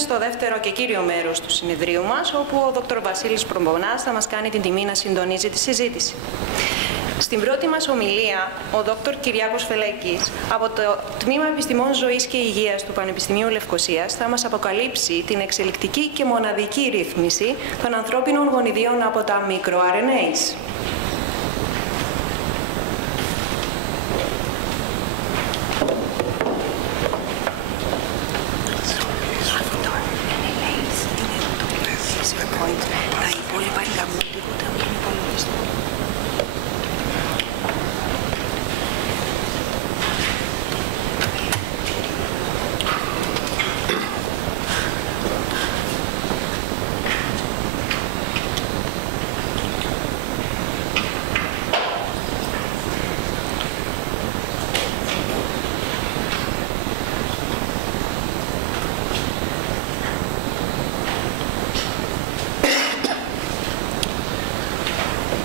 Στο δεύτερο και κύριο μέρος του συνεδρίου μας, όπου ο Δ. Βασίλης Προμπονάς θα μας κάνει την τιμή να συντονίζει τη συζήτηση. Στην πρώτη μας ομιλία, ο Δ. Κυριάκος Φελέκης, από το Τμήμα Επιστημών Ζωής και Υγείας του Πανεπιστημίου Λευκωσίας, θα μας αποκαλύψει την εξελικτική και μοναδική ρύθμιση των ανθρώπινων γονιδίων από τα μικρο-RNAs.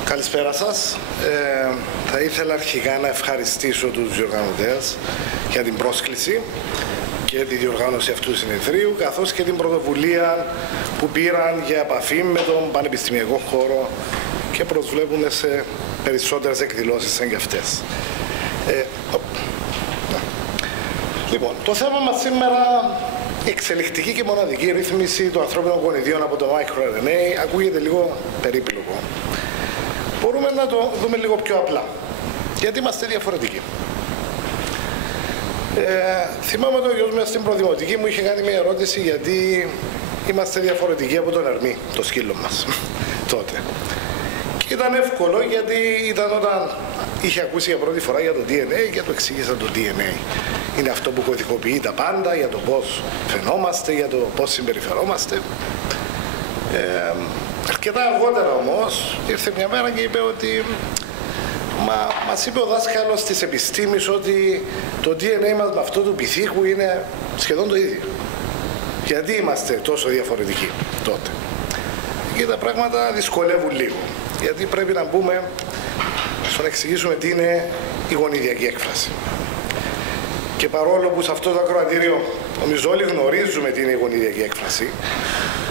Καλησπέρα σας. Θα ήθελα αρχικά να ευχαριστήσω τους διοργανωτές για την πρόσκληση και τη διοργάνωση αυτού του συνεδρίου, καθώς και την πρωτοβουλία που πήραν για επαφή με τον πανεπιστημιακό χώρο και προσβλέπουμε σε περισσότερες εκδηλώσεις σαν και αυτές. Λοιπόν, το θέμα μας σήμερα, εξελικτική και μοναδική ρύθμιση των ανθρώπινων γονιδίων από το microRNA, ακούγεται λίγο περίπλοκο. Μπορούμε να το δούμε λίγο πιο απλά, γιατί είμαστε διαφορετικοί. Θυμάμαι το γιος μου στην προδημοτική μου είχε κάνει μια ερώτηση γιατί είμαστε διαφορετικοί από τον Ερμή, το σκύλο μας, τότε. Και ήταν εύκολο γιατί ήταν όταν είχε ακούσει για πρώτη φορά για το DNA και του εξήγησα το DNA. Είναι αυτό που κωδικοποιεί τα πάντα για το πώς φαινόμαστε, για το πώς συμπεριφερόμαστε. Αρκετά αργότερα όμως ήρθε μια μέρα και είπε ότι μας είπε ο δάσκαλος της επιστήμης ότι το DNA μας με αυτό του πυθίκου είναι σχεδόν το ίδιο. Γιατί είμαστε τόσο διαφορετικοί τότε? Και τα πράγματα δυσκολεύουν λίγο. Γιατί πρέπει να μπούμε στο να εξηγήσουμε τι είναι η γονιδιακή έκφραση. Και παρόλο που σε αυτό το ακροατήριο νομίζω όλοι γνωρίζουμε τι είναι η γονιδιακή έκφραση,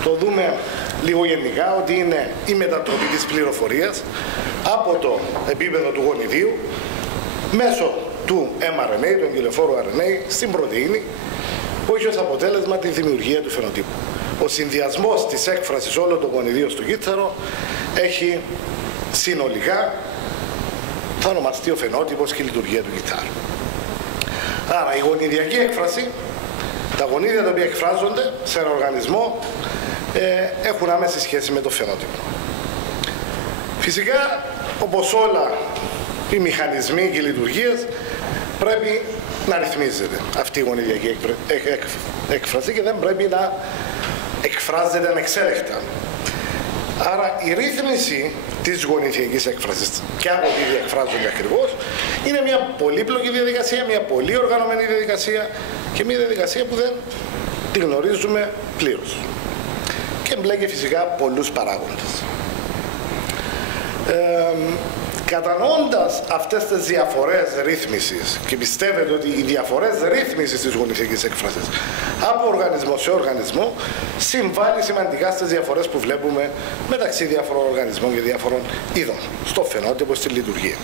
το δούμε λίγο γενικά ότι είναι η μετατροπή της πληροφορίας από το επίπεδο του γονιδίου μέσω του mRNA, του εγκυλοφόρου RNA, στην πρωτεΐνη που έχει ως αποτέλεσμα τη δημιουργία του φαινοτύπου. Ο συνδυασμός της έκφρασης όλων των γονιδίων στο κύτταρο έχει συνολικά, θα ονομαστεί ο φαινότυπος και η λειτουργία του κυττάρου. Άρα η γονιδιακή έκφραση, τα γονίδια τα οποία εκφράζονται σε έναν οργανισμό έχουν άμεση σχέση με το φαινότυπο. Φυσικά, όπως όλα οι μηχανισμοί και οι λειτουργίες, πρέπει να ρυθμίζεται αυτή η γονιδιακή έκφραση και δεν πρέπει να εκφράζεται ανεξέλεκτα. Άρα η ρύθμιση της γονιδιακής έκφρασης και από τι διεκφράζονται ακριβώς είναι μια πολύπλοκη διαδικασία, μια πολύ οργανωμένη διαδικασία και μια διαδικασία που δεν τη γνωρίζουμε πλήρως. Και εμπλέκει φυσικά πολλούς παράγοντες. Κατανοώντας αυτές τις διαφορές ρύθμισης και πιστεύετε ότι οι διαφορές ρύθμισης της γονιδιακής έκφρασης από οργανισμό σε οργανισμό συμβάλλει σημαντικά στις διαφορές που βλέπουμε μεταξύ διάφορων οργανισμών και διάφορων ειδών, στο φαινότυπο, στη λειτουργία.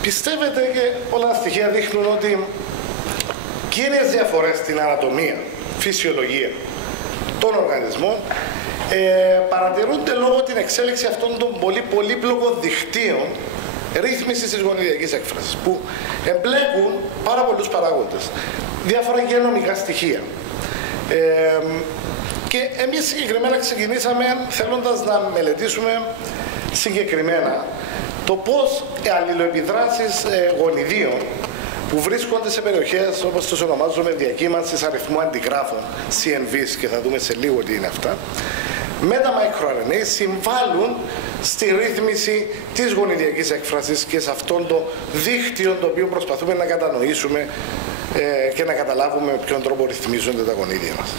Πιστεύετε και όλα τα στοιχεία δείχνουν ότι κύριες διαφορές στην ανατομία, φυσιολογία των οργανισμών παρατηρούνται λόγω την εξέλιξη αυτών των πολύ πολύπλοκων δικτύων ρύθμισης της γονιδιακής έκφρασης που εμπλέκουν πάρα πολλούς παράγοντες, διάφορα γενομικά στοιχεία. Και εμείς συγκεκριμένα ξεκινήσαμε θέλοντας να μελετήσουμε συγκεκριμένα το πώς οι αλληλοεπιδράσεις γονιδίων που βρίσκονται σε περιοχές όπως τους ονομάζουμε διακύμανσης αριθμού αντιγράφων, CNVs, και θα δούμε σε λίγο τι είναι αυτά, με τα microRNA συμβάλλουν στη ρύθμιση της γονιδιακής έκφρασης και σε αυτόν το δίκτυο το οποίο προσπαθούμε να κατανοήσουμε και να καταλάβουμε με ποιον τρόπο ρυθμίζονται τα γονίδια μας.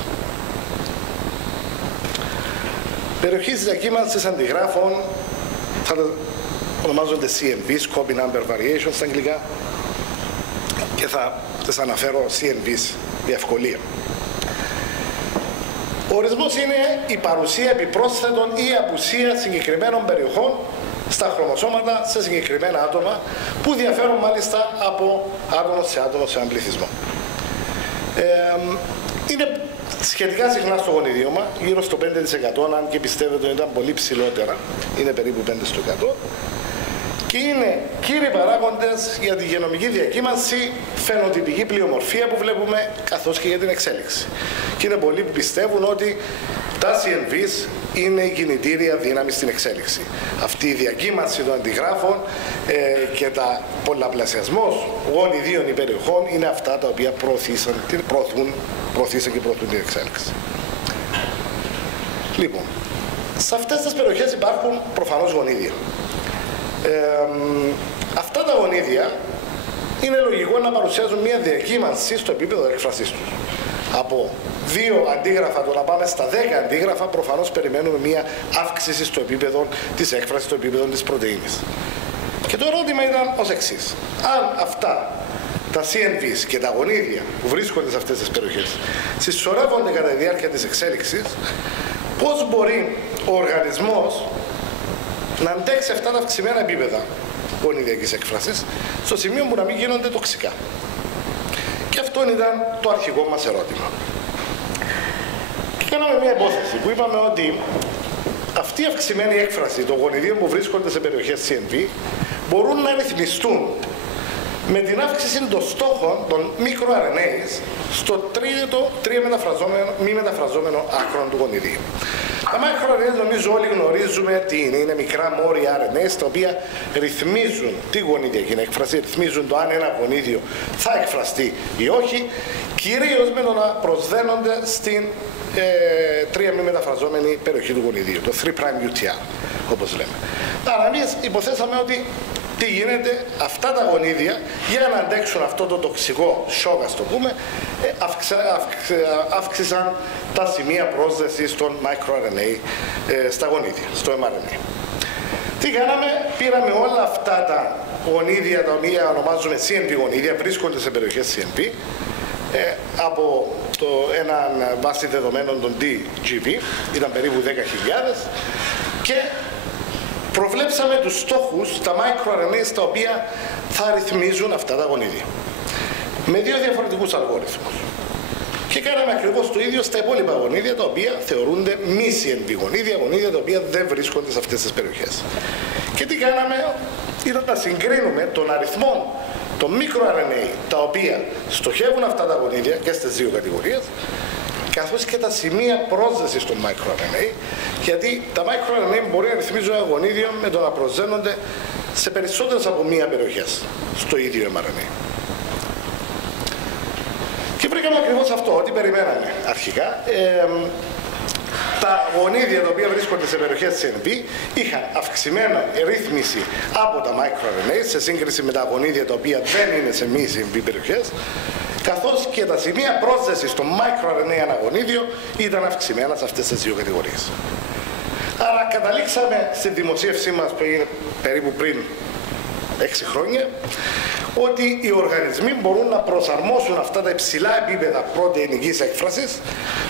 Περιοχές διακύμανσης αντιγράφων θα ονομάζονται CNVs, Copy Number Variations στα αγγλικά, και και θα τις αναφέρω CNVs για ευκολία. Ο ορισμός είναι η παρουσία επιπρόσθετων ή απουσία συγκεκριμένων περιοχών στα χρωμοσώματα σε συγκεκριμένα άτομα που διαφέρουν μάλιστα από άτομο σε άτομο σε έναν πληθυσμό. Είναι σχετικά συχνά στο γονιδίωμα, γύρω στο 5%, αν και πιστεύετε ότι ήταν πολύ ψηλότερα, είναι περίπου 5%. Και είναι κύριοι παράγοντες για τη γενομική διακύμανση, φαινοτυπική πλειομορφία που βλέπουμε, καθώς και για την εξέλιξη. Και είναι πολλοί που πιστεύουν ότι τα CNVs είναι η κινητήρια δύναμη στην εξέλιξη. Αυτή η διακύμανση των αντιγράφων και τα πολλαπλασιασμός γονιδίων περιοχών είναι αυτά τα οποία προωθήσαν και προωθούν την εξέλιξη. Λοιπόν, σε αυτές τις περιοχές υπάρχουν προφανώς γονίδια. Αυτά τα γονίδια είναι λογικό να παρουσιάζουν μια διακύμανση στο επίπεδο έκφρασής τους. Από 2 αντίγραφα το να πάμε στα 10 αντίγραφα, προφανώς περιμένουμε μια αύξηση στο επίπεδο της έκφρασης, στο επίπεδο της πρωτεΐνης. Και το ερώτημα ήταν ως εξής. Αν αυτά τα CNVs και τα γονίδια που βρίσκονται σε αυτές τις περιοχές συσσωρεύονται κατά τη διάρκεια της εξέλιξης, πώς μπορεί ο οργανισμός να αντέξει αυτά τα αυξημένα επίπεδα γονιδιακής έκφρασης στο σημείο που να μην γίνονται τοξικά. Και αυτό ήταν το αρχικό μας ερώτημα. Και κάναμε μια υπόθεση που είπαμε ότι αυτή η αυξημένη έκφραση των γονιδίων που βρίσκονται σε περιοχές CNV μπορούν να ρυθμιστούν με την αύξηση των στόχων των microRNAs στο μη μεταφραζόμενο άκρο του γονιδίου. Τα microRNAs νομίζω όλοι γνωρίζουμε τι είναι. Είναι μικρά μόρια RNAs τα οποία ρυθμίζουν τη γονιδιακή έκφραση, ρυθμίζουν το αν ένα γονίδιο θα εκφραστεί ή όχι, κυρίως με το να προσδένονται στην τρία μη μεταφραζόμενη περιοχή του γονιδίου, το 3' UTR, όπως λέμε. Άρα εμείς υποθέσαμε ότι τι γίνεται, αυτά τα γονίδια για να αντέξουν αυτό το τοξικό σοκ, ας το πούμε, αύξησαν τα σημεία πρόσδεσης των microRNA στα γονίδια, στο mRNA. Τι κάναμε, πήραμε όλα αυτά τα γονίδια τα οποία ονομάζουμε CNV γονίδια, βρίσκονται σε περιοχές CNV, από έναν βάση δεδομένων των DGV, ήταν περίπου 10.000, και προβλέψαμε τους στόχους, τα microRNA, τα οποία θα ρυθμίζουν αυτά τα γονίδια. Με 2 διαφορετικούς αλγόριθμους. Και κάναμε ακριβώς το ίδιο στα υπόλοιπα γονίδια, τα οποία θεωρούνται μη CNV γονίδια, γονίδια τα οποία δεν βρίσκονται σε αυτές τις περιοχές. Και τι κάναμε, ήταν να συγκρίνουμε τον αριθμό των microRNA, τα οποία στοχεύουν αυτά τα γονίδια και στις 2 κατηγορίες, καθώς και τα σημεία πρόσδεσης των microRNA, γιατί τα microRNA μπορεί να ρυθμίζουν ένα γονίδιο με το να προσδένονται σε περισσότερες από μία περιοχές στο ίδιο mRNA. Και βρήκαμε ακριβώς αυτό, ότι περιμέναμε αρχικά. Τα γονίδια τα οποία βρίσκονται σε περιοχές CNV είχαν αυξημένη ρύθμιση από τα microRNA σε σύγκριση με τα γονίδια τα οποία δεν είναι σε μη CNV περιοχές, καθώς και τα σημεία πρόσδεσης των microRNA αναγονίδιο ήταν αυξημένα σε αυτές τις 2 κατηγορίες. Άρα καταλήξαμε στη δημοσίευσή μας που έγινε περίπου πριν 6 χρόνια, ότι οι οργανισμοί μπορούν να προσαρμόσουν αυτά τα υψηλά επίπεδα πρωτεϊνικής έκφρασης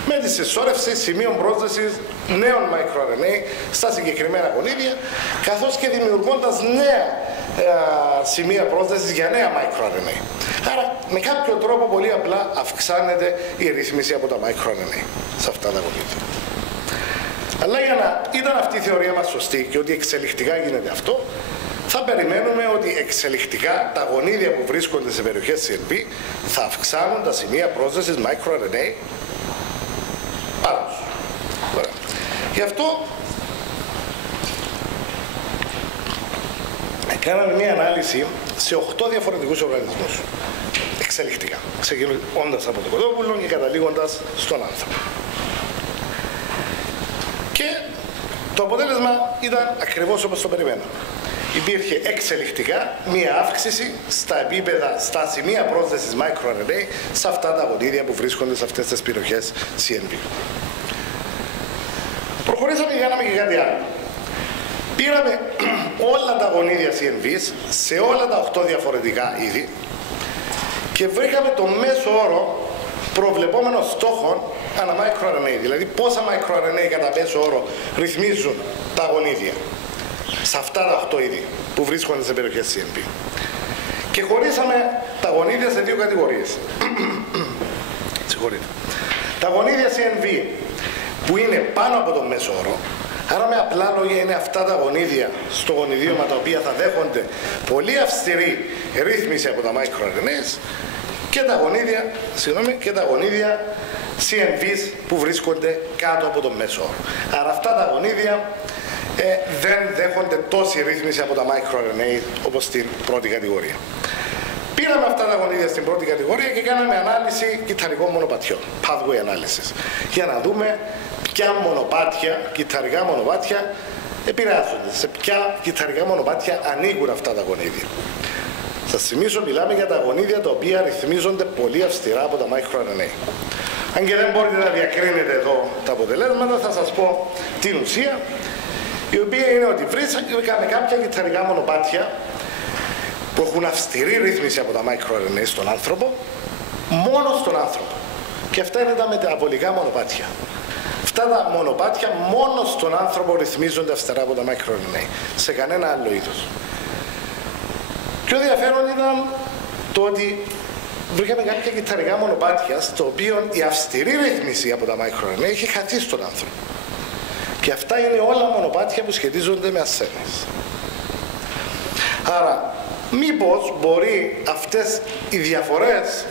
με τη συσσόρευση σημείων πρόσδεσης νέων microRNA στα συγκεκριμένα γονίδια, καθώς και δημιουργώντας νέα σημεία πρόσδεσης για νέα microRNA. Άρα, με κάποιο τρόπο πολύ απλά αυξάνεται η ρύθμιση από τα microRNA σε αυτά τα γονίδια. Αλλά για να ήταν αυτή η θεωρία μας σωστή και ότι εξελικτικά γίνεται αυτό, θα περιμένουμε ότι εξελικτικά τα γονίδια που βρίσκονται σε περιοχές CNV θα αυξάνουν τα σημεία πρόσδεσης microRNA πάνω τους. Γι' αυτό κάναμε μια ανάλυση σε 8 διαφορετικούς οργανισμούς εξελικτικά, ξεκινώντας από το κοτόπουλο και καταλήγοντας στον άνθρωπο. Και το αποτέλεσμα ήταν ακριβώς όπως το περιμέναμε. Υπήρχε εξελικτικά μία αύξηση στα επίπεδα, στα σημεία πρόσδεσης microRNA σε αυτά τα γονίδια που βρίσκονται σε αυτές τις περιοχές CNV. Προχωρήσαμε και κάναμε και κάτι άλλο. Πήραμε όλα τα γονίδια CNVs σε όλα τα 8 διαφορετικά είδη και βρήκαμε το μέσο όρο προβλεπόμενο στόχων ανά microRNA. Δηλαδή πόσα microRNA κατά μέσο όρο ρυθμίζουν τα γονίδια σε αυτά τα 8 είδη που βρίσκονται σε περιοχές CNV. Και χωρίσαμε τα γονίδια σε δύο κατηγορίες. Συγχωρείτε. Τα γονίδια CNV που είναι πάνω από το μέσο όρο, άρα με απλά λόγια είναι αυτά τα γονίδια στο γονιδίωμα τα οποία θα δέχονται πολύ αυστηρή ρύθμιση από τα microRNAs, και τα γονίδια CNVs που βρίσκονται κάτω από το μέσο όρο. Άρα αυτά τα γονίδια δεν δέχονται τόση ρύθμιση από τα microRNA όπως στην πρώτη κατηγορία. Πήραμε αυτά τα γονίδια στην πρώτη κατηγορία και κάναμε ανάλυση κυτταρικών μονοπατιών, pathway analysis, για να δούμε ποια μονοπάτια, κυτταρικά μονοπάτια επηρεάζονται, σε ποια κυτταρικά μονοπάτια ανήκουν αυτά τα γονίδια. Σας θυμίσω, μιλάμε για τα γονίδια τα οποία ρυθμίζονται πολύ αυστηρά από τα microRNA. Αν και δεν μπορείτε να διακρίνετε εδώ τα αποτελέσματα, θα σας πω την ουσία, η οποία είναι ότι βρήκαμε κάποια κυτταρικά μονοπάτια που έχουν αυστηρή ρύθμιση από τα microRNA στον άνθρωπο, μόνο στον άνθρωπο. Και αυτά είναι τα μεταβολικά μονοπάτια. Αυτά τα μονοπάτια μόνο στον άνθρωπο ρυθμίζονται αυστηρά από τα microRNA, σε κανένα άλλο είδος. Πιο ενδιαφέρον ήταν το ότι βρήκαμε κάποια κυτταρικά μονοπάτια στο οποίο η αυστηρή ρύθμιση από τα microRNA έχει χαθεί στον άνθρωπο. Και αυτά είναι όλα μονοπάτια που σχετίζονται με ασθένειες. Άρα, μήπως μπορεί αυτές οι διαφορές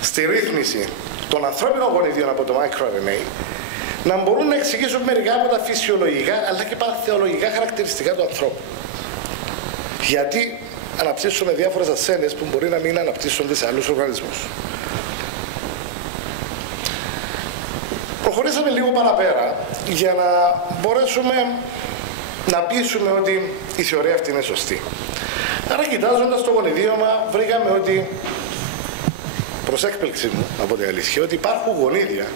στη ρύθμιση των ανθρώπινων γονιδίων από το microRNA να μπορούν να εξηγήσουν μερικά από τα φυσιολογικά αλλά και παθεολογικά χαρακτηριστικά του ανθρώπου. Γιατί αναπτύσσουμε διάφορες ασθένειες που μπορεί να μην αναπτύσσονται σε άλλους οργανισμούς. Προχωρήσαμε λίγο παραπέρα για να μπορέσουμε να πείσουμε ότι η θεωρία αυτή είναι σωστή. Άρα, κοιτάζοντας το γονιδίωμα, βρήκαμε ότι, προς έκπληξη μου από την αλήθεια, ότι υπάρχουν γονίδια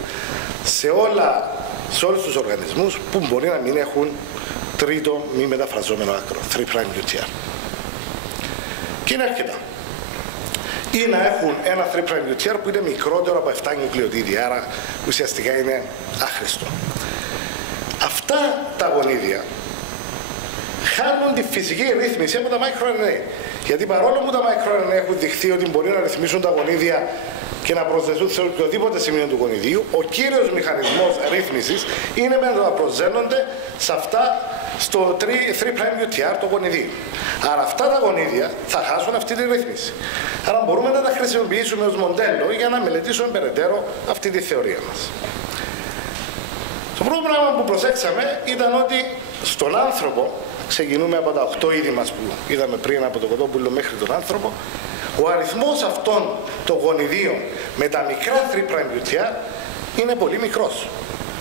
σε όλους τους οργανισμούς που μπορεί να μην έχουν τρίτο μη μεταφραζόμενο άκρο, 3' UTR. Και είναι αρκετά. Ή να έχουν ένα 3' UTR που είναι μικρότερο από 7 νουκλεοτίδια, άρα ουσιαστικά είναι άχρηστο. Αυτά τα γονίδια χάνουν τη φυσική ρύθμιση από τα microRNA. Γιατί παρόλο που τα microRNA έχουν δειχθεί ότι μπορεί να ρυθμίσουν τα γονίδια και να προσδεθούν σε οποιοδήποτε σημείο του γονιδίου, ο κύριος μηχανισμός ρύθμισης είναι με να προσδένονται σε αυτά στο 3' UTR το γονιδί. Άρα αυτά τα γονίδια θα χάσουν αυτή τη ρύθμιση. Άρα μπορούμε να τα χρησιμοποιήσουμε ως μοντέλο για να μελετήσουμε περαιτέρω αυτή τη θεωρία μας. Το πρώτο πράγμα που προσέξαμε ήταν ότι στον άνθρωπο, ξεκινούμε από τα 8 είδη μας που είδαμε πριν από το κοτόπουλο μέχρι τον άνθρωπο, ο αριθμός αυτών των γονιδίων με τα μικρά 3' UTR είναι πολύ μικρός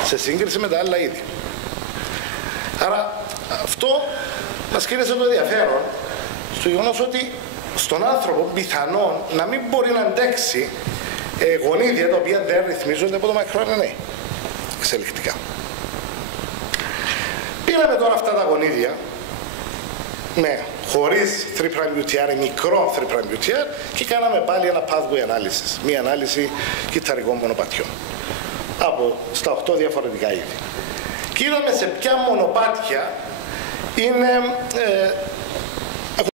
σε σύγκριση με τα άλλα είδη. Άρα αυτό μας κίνησε το ενδιαφέρον στο γεγονός ότι στον άνθρωπο πιθανόν να μην μπορεί να αντέξει γονίδια τα οποία δεν ρυθμίζονται από το microRNA εξελικτικά. Πήραμε τώρα αυτά τα γονίδια χωρίς 3' UTR, μικρό 3' UTR και κάναμε πάλι ένα pathway analysis, μία ανάλυση κυτταρικών μονοπατιών στα 8 διαφορετικά είδη. Και είδαμε σε ποια μονοπάτια είναι